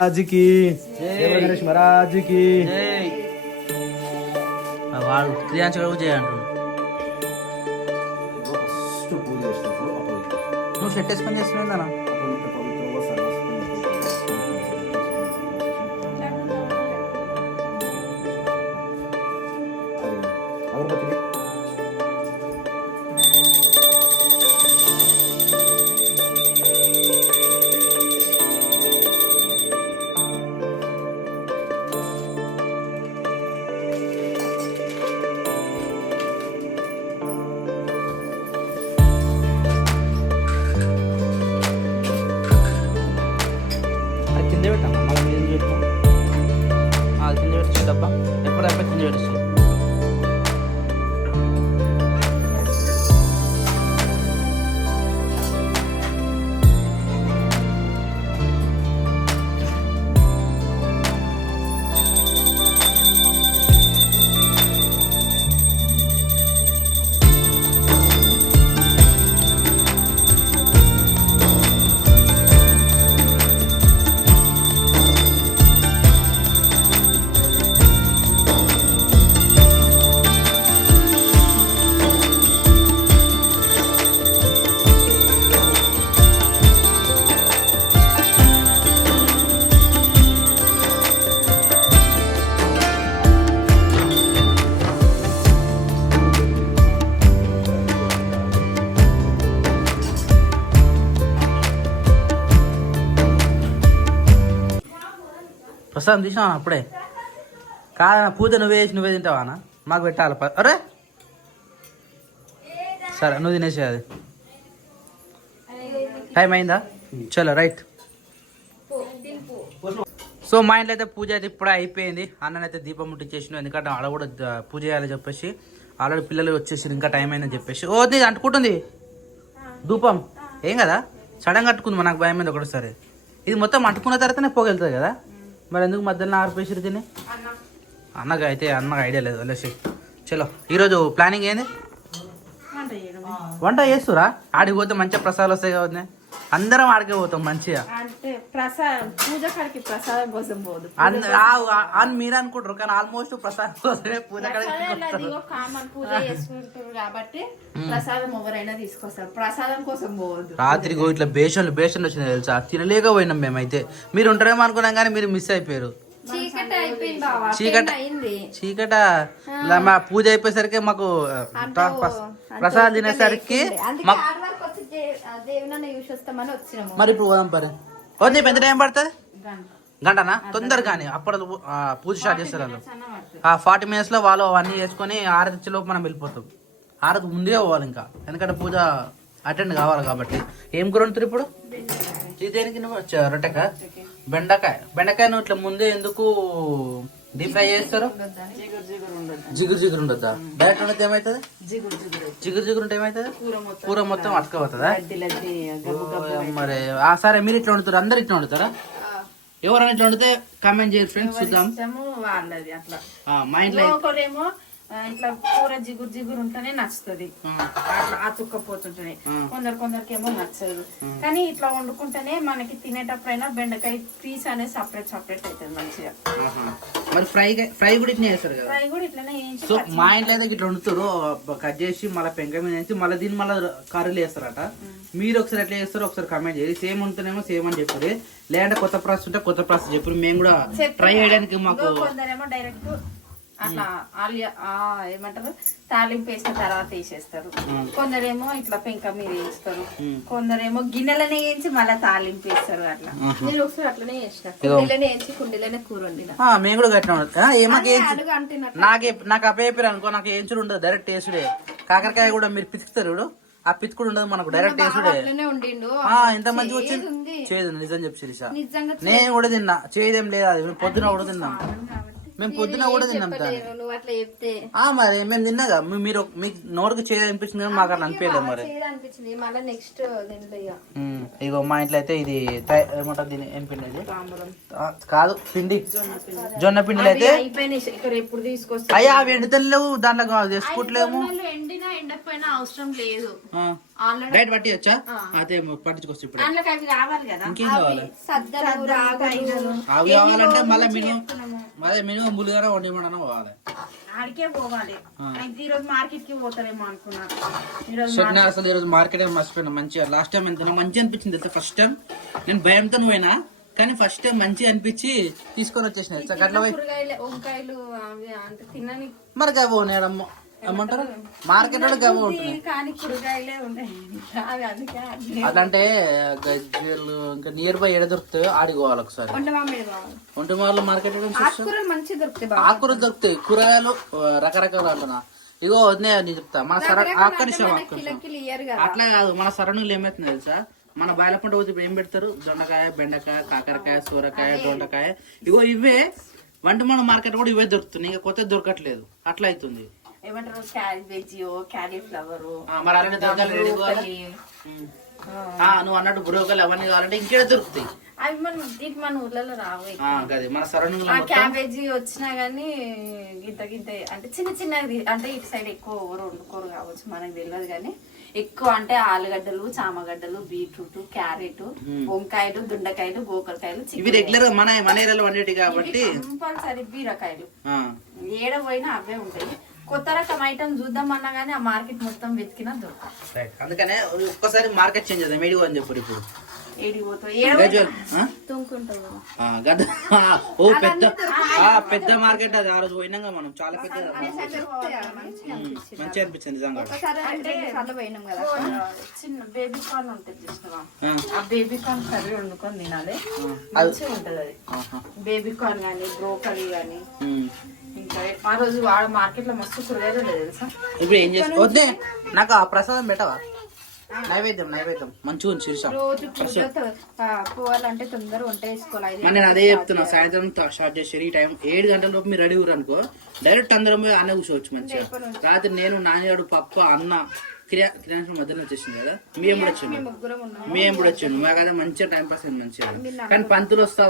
రాజుకి గణేష్ మహారాజుకి వాడు క్రియాంశ చేయంటు నువ్వు షెట్ వేసుకొని చేస్తున్నావు డబ్బా ఎప్పుడైనా కింద పెట్టేసి ప్రసాదం తీసినా అప్పుడే కాదన్నా పూజ నువ్వే చేసి నువ్వే తింటావానా మాకు పెట్టాలి అరే సరే నువ్వు తినేసి అది టైం అయిందా చలో రైట్. సో మా ఇంట్లో అయితే పూజ అయితే ఇప్పుడే అయిపోయింది. అన్ననైతే దీపం ముట్టించేసిన ఎందుకంటే ఆడ కూడా పూజ చేయాలని చెప్పేసి ఆల్రెడీ పిల్లలు వచ్చేసి ఇంకా టైం అయిందని చెప్పేసి ఓ ఇది అంటుకుంటుంది ధూపం ఏం కదా సడన్గా కట్టుకుంది మనకు భయం మీద ఒకటిసారి. ఇది మొత్తం అంటుకున్న తర్వాతనే పోగెళ్తుంది కదా మరి ఎందుకు మధ్యలో ఆర్పేసిరు తిని అన్నగా అయితే అన్నగా ఐడియా లేదు వెళ్ళేసి. చలో ఈరోజు ప్లానింగ్ ఏంది వంట చేస్తురా ఆడికి పోతే మంచిగా ప్రసాదాలు వస్తాయి కాబట్టి అందరం ఆడికే పోతాం మంచిగా అంటే ప్రసాదం పూజ కాడికి ప్రసాదం కోసం పోదు అని మీరు అనుకుంటారు కానీ ఆల్మోస్ట్ ప్రసాదం కోసమే పూజ కామన్ పూజ చేసుకుంటారు కాబట్టి ప్రసాదం ఎవరైనా తీసుకొస్తారు ప్రసాదం కోసం పోవద్దు. రాత్రికి ఇట్లా బేషన్లు వచ్చినాయి తెలుసా తినలేకపోయినాం మేమైతే. మీరు ఉంటారేమో అనుకున్నాం కానీ మీరు మిస్ అయిపోయారు. చీకటి అయిపోయింది బావా, చీకటి 10 అయింది. చీకట ఇలా మా పూజ అయిపోయేసరికి మాకు ప్రసాదం తినేసరికి అందుకే మాకు ఆడ వరకు వచ్చి దేవుని చూసి వస్తామని వచ్చినాము. మరి ఇప్పుడు పోదాం పరి వద్దు ఎంత టైం పడుతుంది గంటనా తొందరగానే అప్పుడు పూజ స్టార్ట్ చేస్తారు వాళ్ళు 40 minutes లో వాళ్ళు అవన్నీ చేసుకొని ఆరతి ఇచ్చేలోపు మనం వెళ్ళిపోతాం. ఆరతి ముందే పోవాలి ఇంకా, ఎందుకంటే పూజ అటెండ్ కావాలి కాబట్టి. ఏం కూర వండుతారు ఇప్పుడు? ఇది దేనికి రొట్టెక బెండకాయ నువ్వు ఇట్లా ముందే ఎందుకు డీప్ ఫ్రై చేస్తారు? జిగురు ఉండొద్దా? డైరెక్ట్ వండితే ఏమవుతుంది? జిగురు ఉంటే ఏమవుతుంది? కూర మొత్తం అతకపోతుందా? మరి సరే, మీరు ఇట్లా వండుతారు, అందరు ఇట్లా వండుతారా? ఎవరైనా ఇట్లా వండితే కామెంట్ చేయండి ఫ్రెండ్స్, చూద్దాం. వాళ్ళది అట్లా మా ఇంట్లో ఒకరేమో ఇట్లా కూర జిగురు ఉంటేనే నచ్చుతుంది, అట్లా అతుక్కపోతుంటేనే. కొందరికి ఏమో నచ్చదు. కానీ ఇట్లా వండుకుంటేనే మనకి తినేటప్పుడైనా బెండకాయ పీస్ అనేది సపరేట్ అవుతుంది మంచిగా. మరి ఫ్రై కూడా ఇట్లా చేస్తారు కదా? ఫ్రై కూడా ఇట్లనే సో మా ఇంట్లో అయితే ఇట్లా వండుతారు, కట్ చేసి మళ్ళీ పెంక మీద వేసి మళ్ళీ దీన్ని మళ్ళీ కర్రీలు వేస్తారట. మీరు ఒకసారి ఎట్లా చేస్తారో ఒకసారి కామెంట్ చేయండి. సేమ్ ఉంటేనేమో సేమ్ అని చెప్పారు, లేదంటే కొత్త ప్రాసెస్ ఉంటే కొత్త ప్రాసెస్ చెప్పారు. మేము కూడా ట్రై చేయడానికి మాకు. కొందరేమో డైరెక్ట్ అట్లా ఏమంటారు తాలింపు వేసిన తర్వాత వేసేస్తారు. కొందరేమో ఇట్లా పెంక మీద వేస్తారు, కొందరేమో గిన్నెలనే వేయించి మళ్ళీ తాలింపు వేస్తారు. అట్లా నేను ఒకసారి అట్లనే చేసిన, కుండీలోనే వేయించి కుండీలోనే కూర వండిన. మేము కూడా నాకు అప్పేపారు అనుకో, నాకు ఏంచుడు ఉండదు, డైరెక్ట్ టేస్టుడే. కాకరకాయ కూడా మీరు పితుకుతారు, ఆ పితుకుడు ఉండదు మనకు, డైరెక్ట్ టేస్టుడే. ఎంత మంచిగా వచ్చింది, చేదు నిజం చెప్పి శిరీష. నేను కూడా తిన్నా, చేదేం లేదు, అది పొద్దున కూడా తిన్నాం. మేము పొద్దున కూడా తిన్నాం. మరి మేము తిన్నాగా, మీరు మీకు నోరుకు చేదు అనిపించింది కానీ మాకు అట్లా అనిపించలేదు. మరి ఇగో మా ఇంట్లో అయితే ఇది ఏమంటారు, దీన్ని ఏం పిండి ఇది కాదు, పిండి జొన్న పిండిలు అయితే అయ్యా అవి ఎండుతలేవు, దాంట్లో చేసుకోవట్లేము. అవసరం లేదు, డైట్ పట్టి వచ్చా అదే పట్టించుకొచ్చి ఇప్పుడు ఇంకేం కావాలి? అవి కావాలంటే మళ్ళీ మినిమం ములుగారా వండిమన్నా పోవాలి, ఆడికే పోవాలి. ఈరోజు మార్కెట్ కి పోతారేమో అనుకున్నా. అసలు ఈరోజు మార్కెట్ మర్చిపోయినా. మంచిగా లాస్ట్ టైం ఎంత మంచిగా అనిపించింది, ఫస్ట్ టైం నేను భయంతో పోయినా కానీ ఫస్ట్ టైం మంచిగా అనిపించి తీసుకొని వచ్చేసిన. మరి గబో నేడమ్మ ఏమంటారు మార్కెట్ గబో ఉంటుంది. అట్లంటే గజ్జలు ఇంకా నియర్ బై ఎడ దొరుకుతాయో ఆడిపోవాలి ఒకసారి. ఒంటిమార్లు మార్కెట్ ఆకుకూరలు దొరుకుతాయి, కూరగాయలు రకరకాలు అంటున్నా. ఇగో వదిలే నేను చెప్తా, మన అట్లా కాదు, మన సరౌండింగ్లు ఏమైతుంది తెలుసా? మన బయలపంట పోతే ఏం పెడతారు? దొండకాయ, బెండకాయ, కాకరకాయ, సూరకాయ, దొండకాయ. ఇగో ఇవే వంటమాల మార్కెట్ కూడా ఇవే దొరుకుతున్నాయి, ఇంకా కొత్త దొరకట్లేదు. అట్లా అవుతుంది. ఏమంటారు క్యాబేజీ, క్యాలీఫ్లవర్, నువ్వు అన్నట్టు బ్రోకలు అవన్నీ కావాలంటే ఇంకే దొరుకుతాయి. అవి మన ఊర్లలో రావు. మన సరౌండింగ్ క్యాబేజీ వచ్చినా గానీ గింత అంటే చిన్నది, అంటే ఇటు సైడ్ ఎక్కువ ఎవరు వండుకోరు కావచ్చు, మనకు తెలియదు. కానీ ఎక్కువ అంటే ఆలుగడ్డలు, చామగడ్డలు, బీట్రూట్, క్యారెట్, వంకాయలు, దొండకాయలు, గోకరకాయలు, ఇవి రెగ్యులర్ మన ఏరియాలో వండేటి కాబట్టి కంపల్సరీ. బీరకాయలు ఏడ పోయినా అవే ఉంటాయి. కొత్త రకం ఐటమ్ చూద్దామన్నా గానీ ఆ మార్కెట్ మొత్తం వెతికినా దొరకదు. అందుకనే ఒక్కసారి మార్కెట్ చేంజ్ చేద్దాం. ఏడిగో అని చెప్పారు ఇప్పుడు పెద్ద మార్కెట్ అది. ఆ రోజు పోయినాక మనం చాలా పెద్ద మంచిగా అనిపించింది నిజంగా. చిన్న బేబీ కార్న్ ఉంటుంది చూసినావా, ఆ బేబీ కార్న్ కర్రీ వండుకొని తినాలి, మంచిగా ఉంటది అది. బేబీ కార్న్ గానీ, బ్రోకలీ గానీ. ఇంకా ఆ రోజు మార్కెట్ లో మస్తు కూరగాయలు ఉండేది తెలుసా. ఇప్పుడు ఏం చేసుకోవద్దే, నాకు ఆ ప్రసాదం పెట్టవా? నైవేద్యం మంచిగా ఉంది శీర్ష. పోవాలంటే తొందరగా వంట వేసుకోవాలి. నేను అదే చెప్తున్నా, సాయంత్రం స్టార్ట్ చేసారు. ఈ టైం 7 గంటల లోపు మీరు రెడీ ఊరు అనుకో, డైరెక్ట్ అందరం పోయి అన్న కూర్చోవచ్చు మంచిగా. రాత్రి నేను, నాన్నగాడు, పప్ప, అన్న కిరాణం మధ్యలో వచ్చేసింది కదా. మేము కూడా వచ్చిండు మాకైతే మంచిగా టైం పాస్ అయింది మంచిగా. కానీ పంతులు వస్తా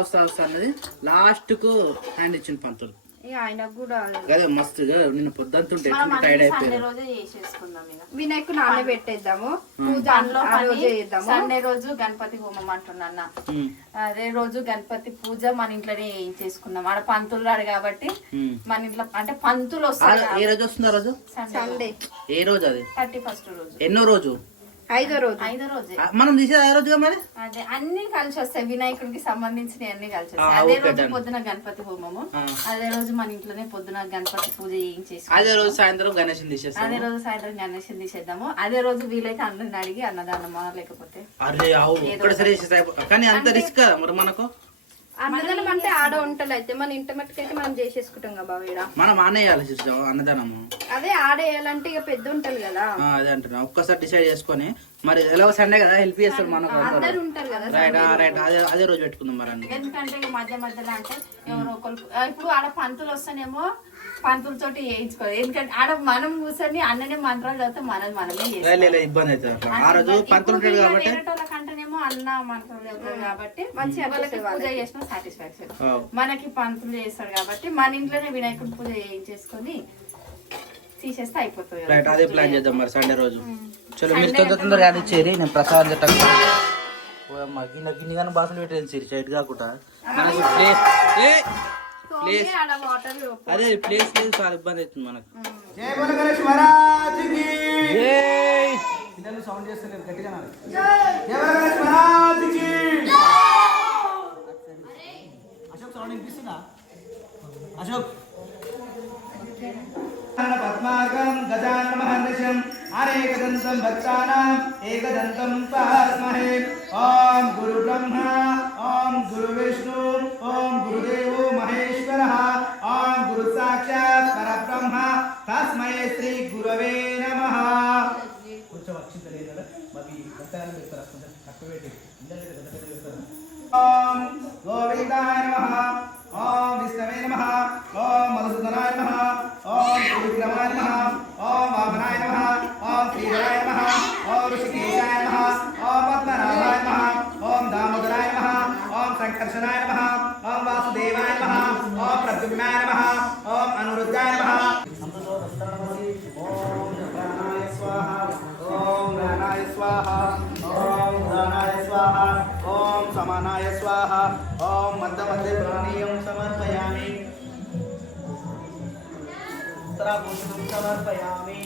అన్నది లాస్ట్ కు హ్యాండ్ ఇచ్చింది పంతులు. ఆయన కూడా మస్తుగా నిన్ను పొద్దుంటుంటే టైర్డ్ అయిపోయింది. వినాయకు నాన్న పెట్టేద్దాము, సండే రోజు గణపతి హోమం అంటున్నా. అదే రోజు గణపతి పూజ మన ఇంట్లోనే చేసుకున్నాం. ఆడ పంతులు రాడు కాబట్టి మన ఇంట్లో అంటే పంతులు వస్తారు. ఏ రోజు వస్తుంది? రోజు సండే. ఏ రోజు అది? 31st రోజు. ఎన్నో రోజు? ఐదో రోజు మనం తీసేది ఆ రోజుగా మరి. అదే అన్ని కలిసి వస్తాయి, వినాయకుడికి సంబంధించిన అన్ని కలిసి వస్తాయి. అదే రోజు పొద్దున గణపతి హోమము, అదే రోజు మన ఇంట్లోనే పొద్దున గణపతి పూజ చేయించేసి అదే రోజు సాయంత్రం గణేశం తీసేస్తాం. అదే రోజు సాయంత్రం గణేశం తీసేద్దాము. అదే రోజు వీలైతే అందరిని అడిగి అన్నదానమా లేకపోతే అరే ఇక్కడ సరే కానీ అంత రిస్క్ కదా మరి మనకు. అన్నదానం అంటే ఆడ వంటలు అయితే మన ఇంటి మట్టుకైతే మనం చేసేసుకుంటాం కదా బావ. మనం ఆనేయాలి చూస్తాం అన్నదానము. అదే ఆడేయాలంటే ఇక పెద్ద ఉంటది కదా. అదే అంటున్నా, ఒక్కసారి డిసైడ్ చేసుకొని మరి ఎలా సండే కదా హెల్ప్ చేస్తాడు మనకు. అందరు ఉంటారు కదా. రైట్ అదే రోజు పెట్టుకుందాం మరి అన్ని. ఎందుకంటే మధ్యలో అంటే ఎవరో ఒకరు ఇప్పుడు ఆడ పంతులు వస్తేనేమో పంతులతోటి వేయించుకోవాలి. ఎందుకంటే ఆడ మనం కూర్చొని అన్ననే మంత్రాలు చదివితే మనమే చేస్తాం, ఇబ్బంది అవుతుంది. ఆ రోజు పంతులు ఉంటాడు కాబట్టి కంటేనేమో అన్న మంత్రాలు చదువుతారు కాబట్టి మంచిగా వాళ్ళకి పూజ చేసిన సాటిస్ఫాక్షన్. మనకి పంతులు చేస్తాడు కాబట్టి మన ఇంట్లోనే వినాయకుడి పూజ చేయించేసుకొని తీసేస్తే అయిపోతుంది. రైట్ అదే ప్లాన్ చేద్దాం మరి సండే రోజు. చలో మీరు తొందరగా ఇచ్చేరి, నేను ప్రసాదం తిట్టాను. గిన్నె కానీ బాసలు పెట్టేది సిరి సైడ్ కాకుండా మనకి ప్లేస్ అదే ప్లేస్ లేదు, చాలా ఇబ్బంది అవుతుంది మనకు. జై బోలో గణేష్ మహారాజ్ కి జై. పిల్లలు సౌండ్ చేస్తారు గట్టిగా. జై బోలో గణేష్ మహారాజ్ కి. అశోక్ సౌండ్ వినిపిస్తుందా? అశోక్ పద్మార్గం గజానన మహర్నిశం అనేకదంతం భక్తానాం ఏకదంతం ఉపాస్మహే. ఓం గురు బ్రహ్మ ఓం గురు విష్ణు ఓం గురుదేవో మహేశ్వరః ఓం గురు సాక్షాత్ పరబ్రహ్మ తస్మై శ్రీ గురవే నమః. కొంచెం అక్షింతలే కదా మరి భక్తాలను పెడతారు, కొంచెం తక్కువ పెట్టి ఓం గోవిందాయ నమః ఓం విష్ణవే నమః ఓం మధుసూదనాయ నమః ఓం త్రివిక్రమాయ నమః ఓం వామనాయ నమః ఓం శ్రీధరాయ నమః ఓం ఋషికేశాయ నమః ఓం పద్మనాభాయ నమః ఓం దామోదరాయ నమః ఓం సంకర్షణాయ నమః ఓం వాసుదేవాయ నమః ఓం ప్రద్యుమ్నాయ నమః ఓం అనిరుద్ధాయ నమః. ఓం ప్రాణాయ స్వాహా ఓం ప్రాణాయ స్వాహా ఓం ప్రాణాయ స్వాహా ఓం సమానాయ స్వాహా ఓం మధ్య మధ్య ప్రాణీయం సమర్పయామి. उत्तराभूषणं समर्पयामि.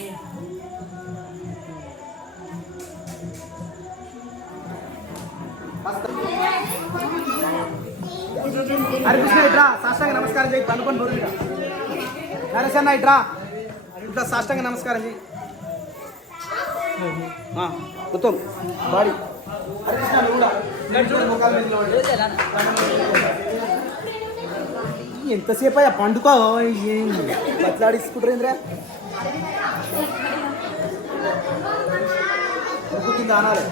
హరే కృష్ణ ఇట్రా సాష్టాంగ నమస్కారం చేయి, పండుకొని బొరుగా. నరేశన్న ఇట్రా ఇట్లా సాష్టాంగ నమస్కారం చేయి. ఉత్తమ్ బాడీ. హరే కృష్ణ నువ్వు కూడా చూడు ముఖాల మీద ఎంతసేపు అయ్యా పండుకో బట్లాడిసుకుంటారేంద్రా. కింద అనాలి.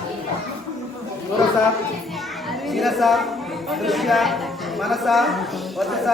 శిరస దృశ్య మనస వచస.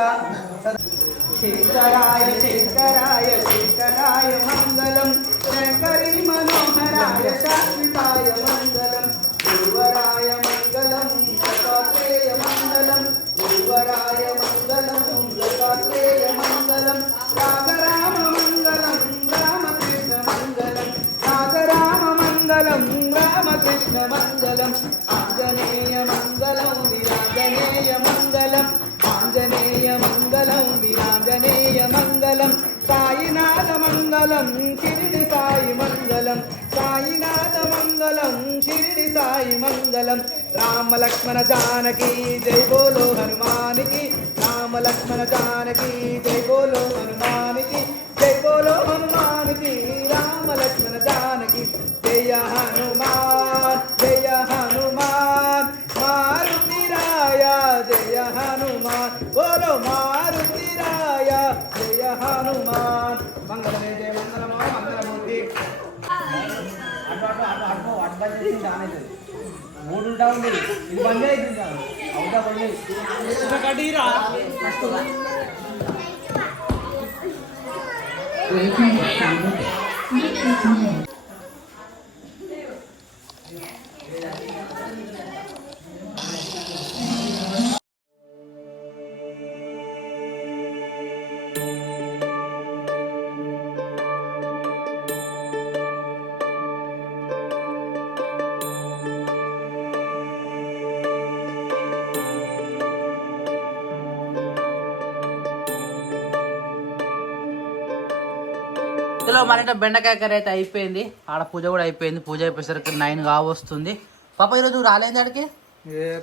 శంకరాయ శంకరాయ శంకరాయ మంగళం శంకరీ మనోహరాయ శాశ్వతాయ మంగళం గురువరాయ మంగళం దత్తాత్రేయ మంగళం గురువరాయ మంగళం దత్తాత్రేయ మంగళం రాగరామ మంగళం రామకృష్ణ మంగళం రాగరామ మంగళం రామకృష్ణ మంగళం ఆంజనేయ మంగళం వీరాంజనేయ మంగళం ఆంజనేయ మంగళం వీరాంజనేయ మంగళం సాయినాథ మంగళం షిరిడి సాయి మంగళం సాయినాథ మంగళం షిరిడి సాయి మంగళం రామ లక్ష్మణ జానకి జై బోలో హనుమానికి రామ లక్ష్మణ జానకి జై బోలో హనుమానికి జై బోలో హనుమానికి రామ లక్ష్మణ జానకి జయ హనుమాన్ జయ హనుమాన్ మారుతి రాయ జయ హనుమాన్ బోలో మారుతి రాయ జయ హనుమాన్. మంగళమే జయ మంగళమో మంగళమూర్తి. అడ్డు మూడు ఉంటా ఉంది, ఇది బందే అవుతుంది. అవుతా బండి ఇందులో మన బెండకాయ కర్రీ అయితే అయిపోయింది. ఆడ పూజ కూడా అయిపోయింది. పూజ అయిపోయేసరికి 9 కావస్తుంది. పాప ఈరోజు రాలేదు ఆడికి,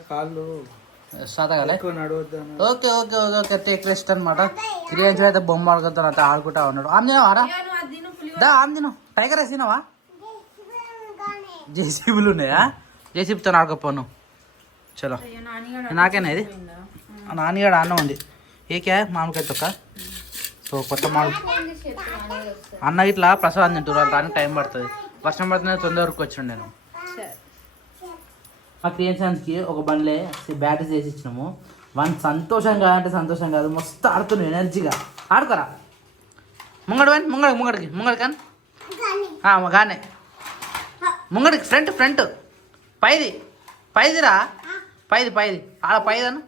కాళ్ళు సాతగాలే. Okay okay okay okay take rest అనమాట. క్రియేటివ్ అయితే బొమ్మ ఆడుకుంటాను అయితే ఆడుకుంటా ఉన్నాడు. ఆమె తినవారా? దా ఆమె తిను. టైగర్ రైస్ తినవా? జేసీబీలు ఉన్నాయా? జేసీబీతో ఆడుకోపోను. చలో నాకేనా ఇది? నాన్నగాడు అన్నం ఉంది. ఏకే మామిడికాయ తొక్క. సో కొత్త మామిడి అన్న ఇట్లా ప్రసాదం తింటారు. వాళ్ళు రానికి టైం పడుతుంది. వర్షం పడుతుంది తొందరకి వచ్చాను నేను. మా క్రియేషన్స్కి ఒక బండ్లే బ్యాటరీ చేసి ఇచ్చినాము. వన్ సంతోషంగా అంటే సంతోషం కాదు, మస్తు ఆడుతున్నాయి ఎనర్జీగా. ఆడుకోరా ముంగడు కానీ ముంగడికి కానీ గానే ముంగడికి ఫ్రంట్ పైదిరా పైది ఆడ పైదను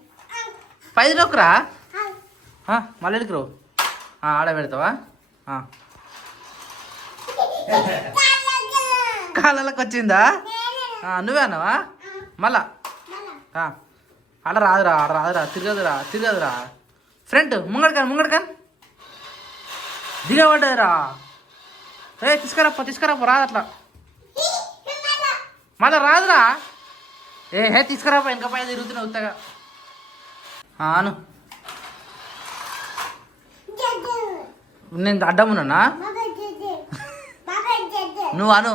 పైది నొక్కురా. మళ్ళీ ఎడికి రావు. ఆడ పెడతావా? కాళ్ళకి వచ్చిందా? నువ్వే అన్నావా? మళ్ళా ఆడ రాదురా తిరగదురా. ఫ్రంట్ ముంగడు కానీ దిగబడ్డదిరా. తీసుకురాపో రాదు అట్లా. మళ్ళా రాదురా. తీసుకురాపో వెనక పై తిరుగుతున్నావు ఉత్తగా. అను నేను అడ్డమున్నా? నువ్వు అను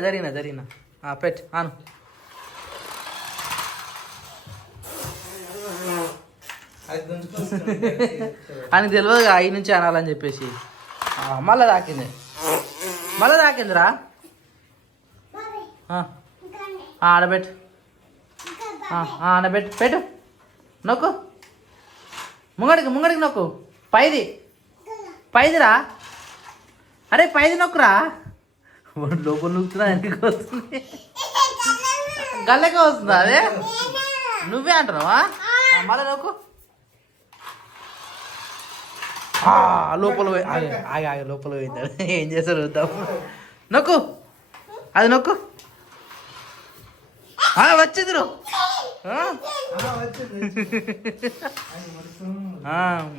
జరిగిన పెట్టు అను. అని తెలియదుగా అయి నుంచి అనాలని చెప్పేసి. మళ్ళా తాకిందిరా. ఆడబెట్టు పెట్టు. నొక్కు ముంగడికి నొక్కు. పైదిరా. అరే పైది నొక్కురా. లోపల నొక్కుతున్నా ఎందుకు వస్తుంది? గల్లకే వస్తుందా అదే? నువ్వే అంటున్నావా? మళ్ళీ నొక్కు. లోపల ఆగి లోపల పోయింది. ఏం చేస్తారు వద్దాం. నొక్కు అది నొక్కు. వచ్చిందిరు.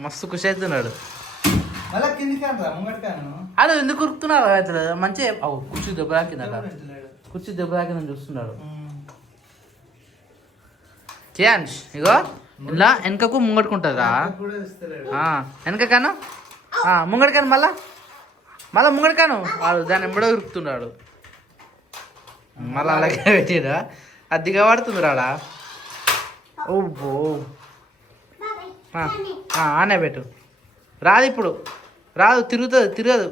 మస్తు ఖుషి అవుతున్నాడు. అదే ఎందుకు ఉరుకుతున్నారు అతను? మంచిగా కుర్చీ దెబ్బ తాకిందని చూస్తున్నాడు. చేయండి ఇగో ఇలా వెనకకు ముంగడుకుంటుందా? వెనకకాను ముంగడికాను మళ్ళా ముంగడికాను. వాడు దాన్ని ఎంబడో ఉరుకుతున్నాడు. మళ్ళీ అలాగే పెట్టిరా. అద్దిగా పడుతుంది రాడా. ఓ ఆనే పెట్టు. రాదు ఇప్పుడు రాదు. తిరగదు.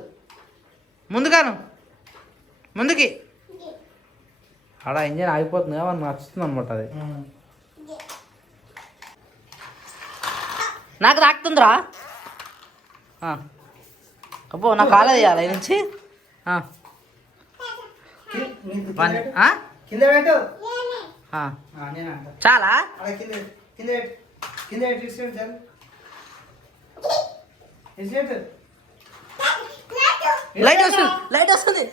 ముందుకి ఆడ ఇంజన్ ఆగిపోతుంది కదా, మనకు నచ్చుతుంది అనమాట అది. నాకు తాకుతుందిరా. అబ్బో నాకు కాలేదు ఇవ్వాలి అయి నుంచి. చాలా లైట్ వస్తుంది.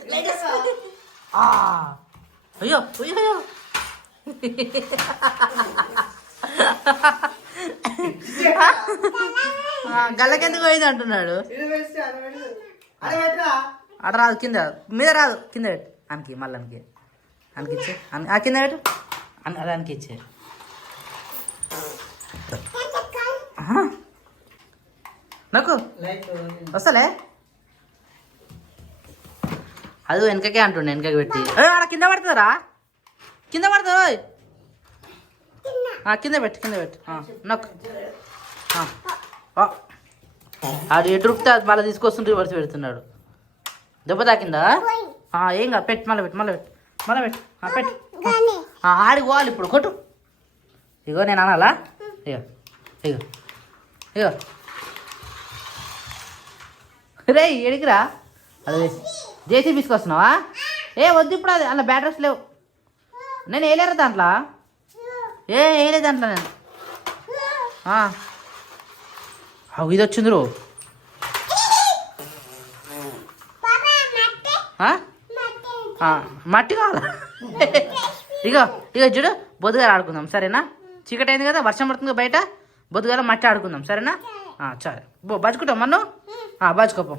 అయ్యో గల్లకెందుకు పోయింది అంటున్నాడు. అడ రాదు, కింద మీద రాదు. కింద పెట్టు అనికి. మళ్ళీ అనికిచ్చే కింద పెట్టు. అదే అనికిచ్చే. నాకు వస్తలే. అది వెనకకే అంటుండే. వెనకకి పెట్టి ఆడ కింద పడుతుందిరా. కింద పడుతుంది. కింద పెట్టు నాకు. అది ఎటు రుక్తే అది మళ్ళీ తీసుకొస్తుంటే రివర్స్ పెడుతున్నాడు. దెబ్బ తాకిందా? ఏం కాదు. పెట్టు మళ్ళీ పెట్టు. ఆడికి పోవాలి ఇప్పుడు. కొట్టు. ఇగో నేను అనాలా? ఇగో రే ఎడికిరా. అదే జేసీబీ తీసుకొస్తున్నావా? వద్దు ఇప్పుడు. అది అలా బ్యాటరీస్ లేవు. నేను వేయలేరు దాంట్లో. వేయలేదు దాంట్లో నేను. ఇది వచ్చింది రో. మట్టి కావాలా? ఇగో చూడు. బొద్దుగా ఆడుకుందాం సరేనా? చీకటి అయింది కదా, వర్షం పడుతుంది బయట. బొద్దుగాల మట్టి ఆడుకుందాం సరేనా సరే బో బతుకుంటాం మన్ను బతుకోపో